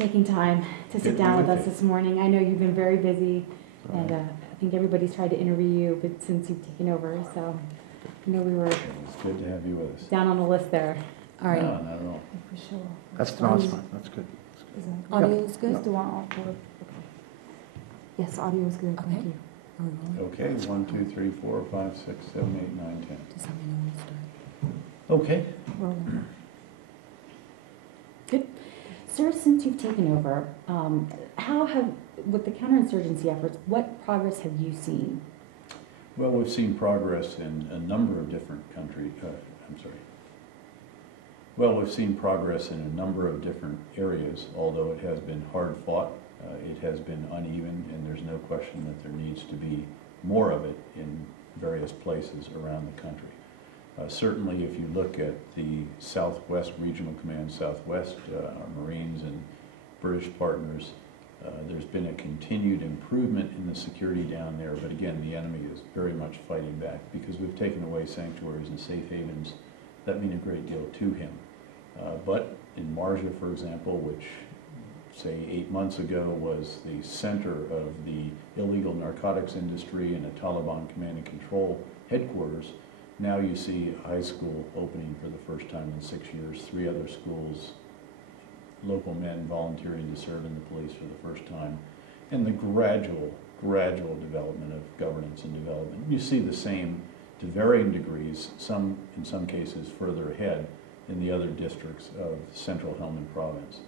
taking time to sit down with us this morning. I know you've been very busy, and I think everybody's tried to interview you, but since you've taken over, so I know we were. It's good to have you with us. Down on the list there. All right. No, not at all. Sure. That's fine. That's good. Audio is good? Do you want all four? Okay. Yes, audio is good. Thank you. Okay, 1, 2, 3, 4, 5, 6, 7, 8, 9, 10. Just let me know when to start. Okay. Good. Sir, since you've taken over, with the counterinsurgency efforts, what progress have you seen? Well, we've seen progress in a number of different we've seen progress in a number of different areas, although it has been hard fought, it has been uneven, and there's no question that there needs to be more of it in various places around the country. Certainly, if you look at the Southwest Regional Command Southwest, our Marines and British partners, there's been a continued improvement in the security down there, but again, the enemy is very much fighting back because we've taken away sanctuaries and safe havens that mean a great deal to him. But in Marja, for example, which say 8 months ago was the center of the illegal narcotics industry and a Taliban command and control headquarters, now you see a high school opening for the first time in 6 years, 3 other schools, local men volunteering to serve in the police for the first time, and the gradual development of governance and development. You see the same to varying degrees, in some cases further ahead in the other districts of central Helmand province.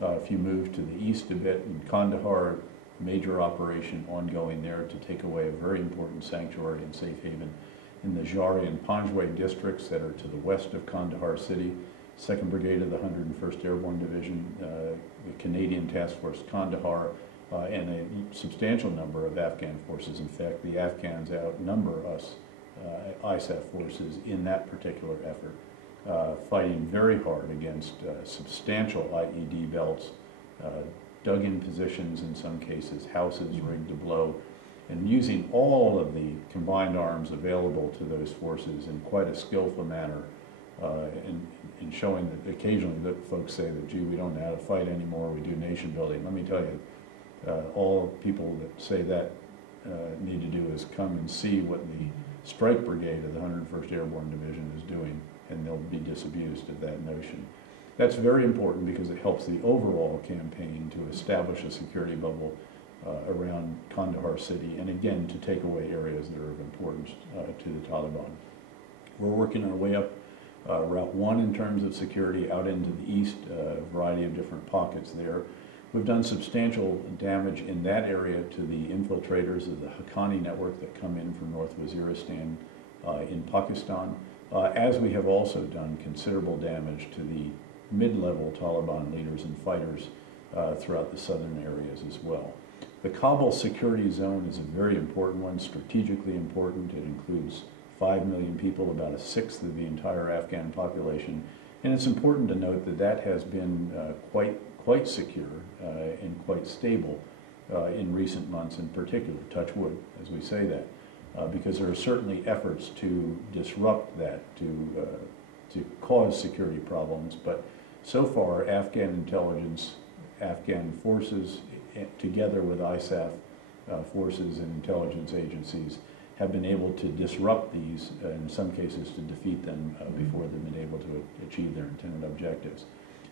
If you move to the east a bit, in Kandahar, major operation ongoing there to take away a very important sanctuary and safe haven. In the Jari and Panjwai districts that are to the west of Kandahar city, 2nd Brigade of the 101st Airborne Division, the Canadian Task Force Kandahar, and a substantial number of Afghan forces. In fact, the Afghans outnumber us, ISAF forces, in that particular effort, fighting very hard against substantial IED belts, dug-in positions in some cases, houses rigged to blow, and using all of the combined arms available to those forces in quite a skillful manner, and showing that occasionally that folks say that, gee, we don't know how to fight anymore, we do nation building. Let me tell you, all people that say that need to do is come and see what the Strike Brigade of the 101st Airborne Division is doing, and they'll be disabused of that notion. That's very important because it helps the overall campaign to establish a security bubble around Kandahar city, and again, to take away areas that are of importance to the Taliban. We're working our way up Route 1 in terms of security out into the east, a variety of different pockets there. We've done substantial damage in that area to the infiltrators of the Haqqani network that come in from North Waziristan in Pakistan, as we have also done considerable damage to the mid-level Taliban leaders and fighters throughout the southern areas as well. The Kabul security zone is a very important one, strategically important. It includes 5 million people, about 1/6 of the entire Afghan population. And it's important to note that that has been quite secure and quite stable in recent months in particular, touch wood, as we say that, because there are certainly efforts to disrupt that, to cause security problems. But so far, Afghan intelligence, Afghan forces, together with ISAF forces and intelligence agencies, have been able to disrupt these, in some cases to defeat them before they've been able to achieve their intended objectives.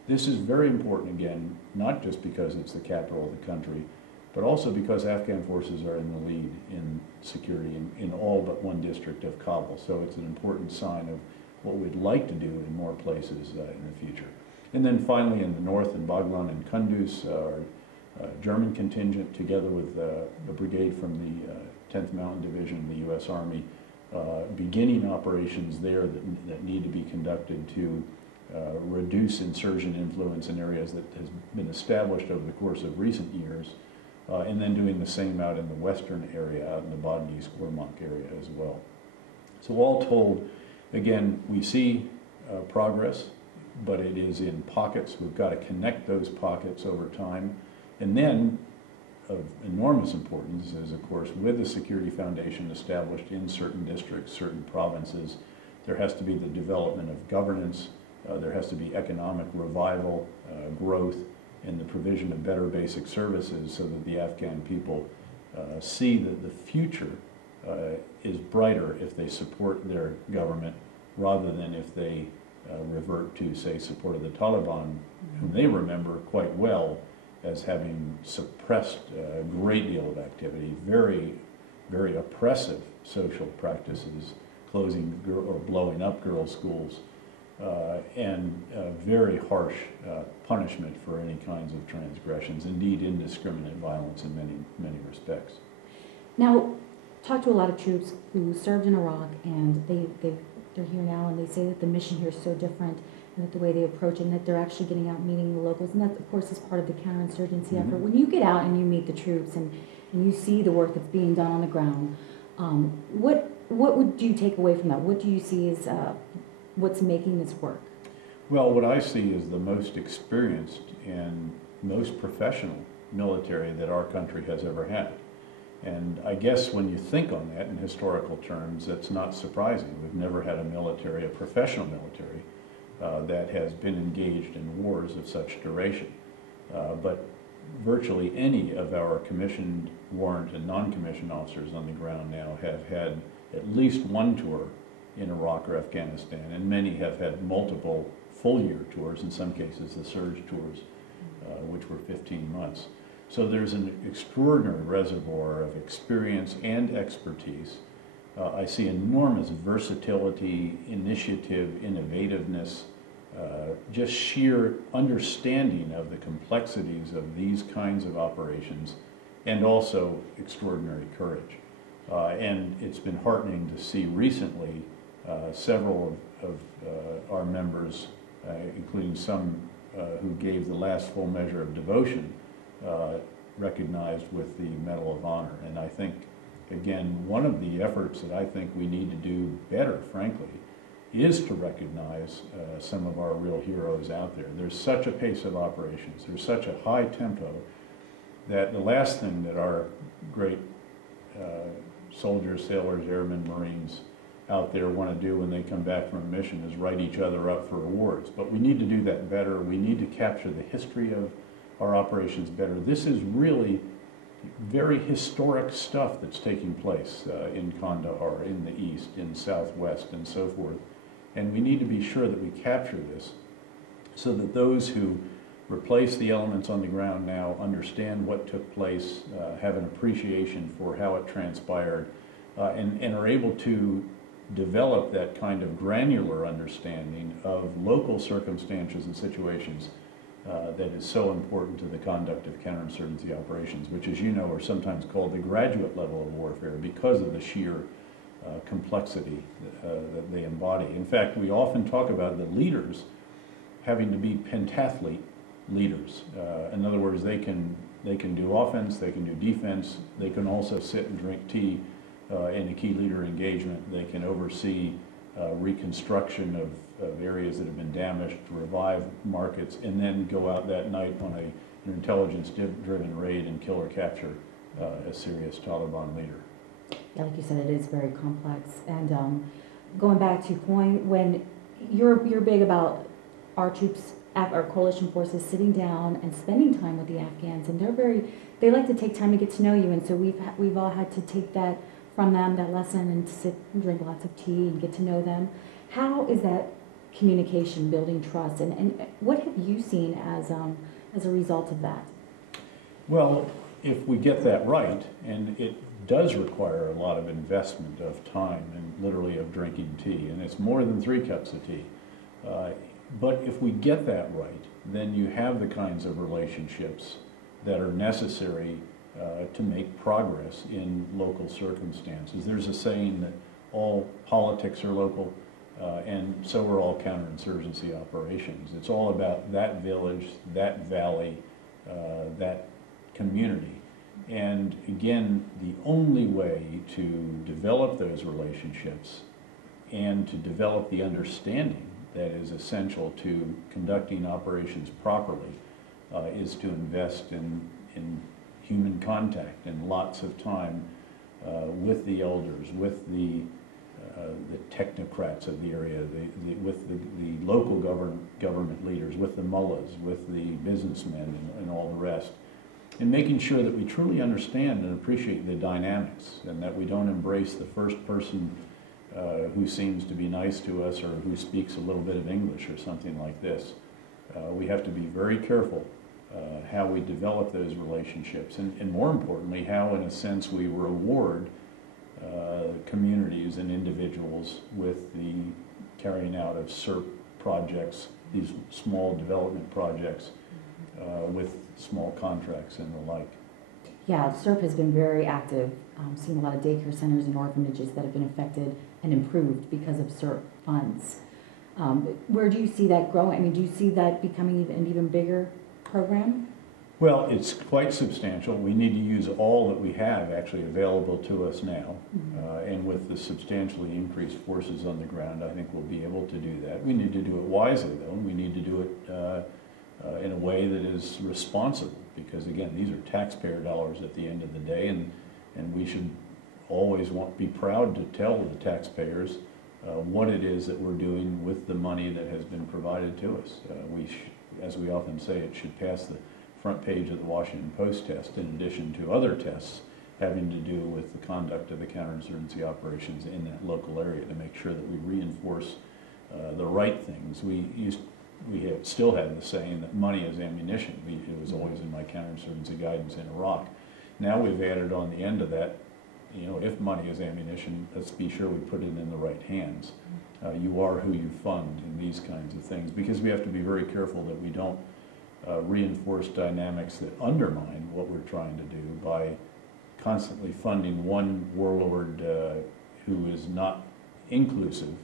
This is very important, again, not just because it's the capital of the country, but also because Afghan forces are in the lead in security in all but one district of Kabul. So it's an important sign of what we'd like to do in more places in the future. And then finally in the north, in Baghlan and Kunduz, our German contingent, together with a brigade from the 10th Mountain Division, the U.S. Army, beginning operations there that need to be conducted to reduce insurgent influence in areas that has been established over the course of recent years, and then doing the same out in the western area, out in the Badghis Gormak area as well. So all told, again, we see progress, but it is in pockets. We've got to connect those pockets over time. And then, of enormous importance is, of course, with the security foundation established in certain districts, certain provinces, there has to be the development of governance, there has to be economic revival, growth, and the provision of better basic services so that the Afghan people see that the future is brighter if they support their government rather than if they revert to, say, support of the Taliban, whom they remember quite well as having suppressed a great deal of activity, very, very oppressive social practices, closing or blowing up girls' schools, and very harsh punishment for any kinds of transgressions, indeed indiscriminate violence in many, many respects. Now, talked to a lot of troops who served in Iraq, and they're here now, and they say that the mission here is so different, and that the way they approach it, and that they're actually getting out meeting the locals, and that, of course, is part of the counterinsurgency effort. When you get out and you meet the troops and you see the work that's being done on the ground, what would you take away from that? What do you see as what's making this work? Well, what I see is the most experienced and most professional military that our country has ever had. And I guess when you think on that in historical terms, that's not surprising. We've never had a military, a professional military, that has been engaged in wars of such duration. But virtually any of our commissioned, warrant, and non-commissioned officers on the ground now have had at least one tour in Iraq or Afghanistan, and many have had multiple full-year tours, in some cases the surge tours, which were 15 months. So there's an extraordinary reservoir of experience and expertise. I see enormous versatility, initiative, innovativeness, just sheer understanding of the complexities of these kinds of operations, and also extraordinary courage. And it's been heartening to see recently several of our members, including some who gave the last full measure of devotion, recognized with the Medal of Honor. And I think, again, one of the efforts that I think we need to do better, frankly, is to recognize some of our real heroes out there. There's such a pace of operations, there's such a high tempo, that the last thing that our great soldiers, sailors, airmen, Marines out there want to do when they come back from a mission is write each other up for awards. But we need to do that better. We need to capture the history of our operations better. This is really very historic stuff that's taking place in Kandahar, in the east, in southwest, and so forth. And we need to be sure that we capture this so that those who replace the elements on the ground now understand what took place, have an appreciation for how it transpired, and are able to develop that kind of granular understanding of local circumstances and situations that is so important to the conduct of counterinsurgency operations, which, as you know, are sometimes called the graduate level of warfare because of the sheer complexity that they embody. In fact, we often talk about the leaders having to be pentathlete leaders. In other words, they can do offense, they can do defense, they can also sit and drink tea in a key leader engagement, they can oversee reconstruction of areas that have been damaged, to revive markets, and then go out that night on an intelligence-driven raid and kill or capture a serious Taliban leader. Yeah, like you said, it is very complex. And going back to your point, when you're big about our troops, our coalition forces sitting down and spending time with the Afghans, and they like to take time to get to know you, and so we've all had to take that from them, that lesson, and sit and drink lots of tea and get to know them. How is that communication, building trust, and what have you seen as a result of that? Well, if we get that right, and it does require a lot of investment of time and literally of drinking tea, and it's more than 3 cups of tea. But if we get that right, then you have the kinds of relationships that are necessary to make progress in local circumstances. There's a saying that all politics are local, and so are all counterinsurgency operations. It's all about that village, that valley, that community. And again, the only way to develop those relationships and to develop the understanding that is essential to conducting operations properly is to invest in human contact and lots of time with the elders, with the the technocrats of the area, with the local government leaders, with the mullahs, with the businessmen and all the rest, and making sure that we truly understand and appreciate the dynamics, and that we don't embrace the first person who seems to be nice to us or who speaks a little bit of English or something like this. We have to be very careful how we develop those relationships, and more importantly, how in a sense we reward communities and individuals with the carrying out of SERP projects, these small development projects with small contracts and the like. Yeah, SERP has been very active. Seen a lot of daycare centers and orphanages that have been affected and improved because of SERP funds. Where do you see that growing? I mean, do you see that becoming an even bigger program? Well, it's quite substantial. We need to use all that we have actually available to us now. And with the substantially increased forces on the ground, I think we'll be able to do that. We need to do it wisely, though, and we need to do it in a way that is responsible, because again, these are taxpayer dollars at the end of the day, and we should always be proud to tell the taxpayers what it is that we're doing with the money that has been provided to us. As we often say, it should pass the front page of the Washington Post test, in addition to other tests having to do with the conduct of the counterinsurgency operations in that local area, to make sure that we reinforce the right things. Still have the saying that money is ammunition. It was always in my counterinsurgency guidance in Iraq. Now we've added on the end of that, if money is ammunition, let's be sure we put it in the right hands. You are who you fund in these kinds of things, because we have to be very careful that we don't reinforce dynamics that undermine what we're trying to do by constantly funding one warlord who is not inclusive,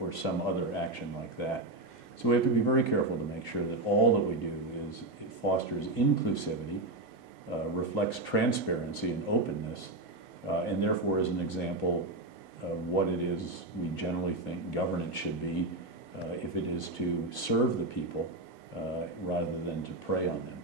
or some other action like that. So we have to be very careful to make sure that all that we do it fosters inclusivity, reflects transparency and openness, and therefore is an example of what it is we generally think governance should be, if it is to serve the people rather than to prey on them.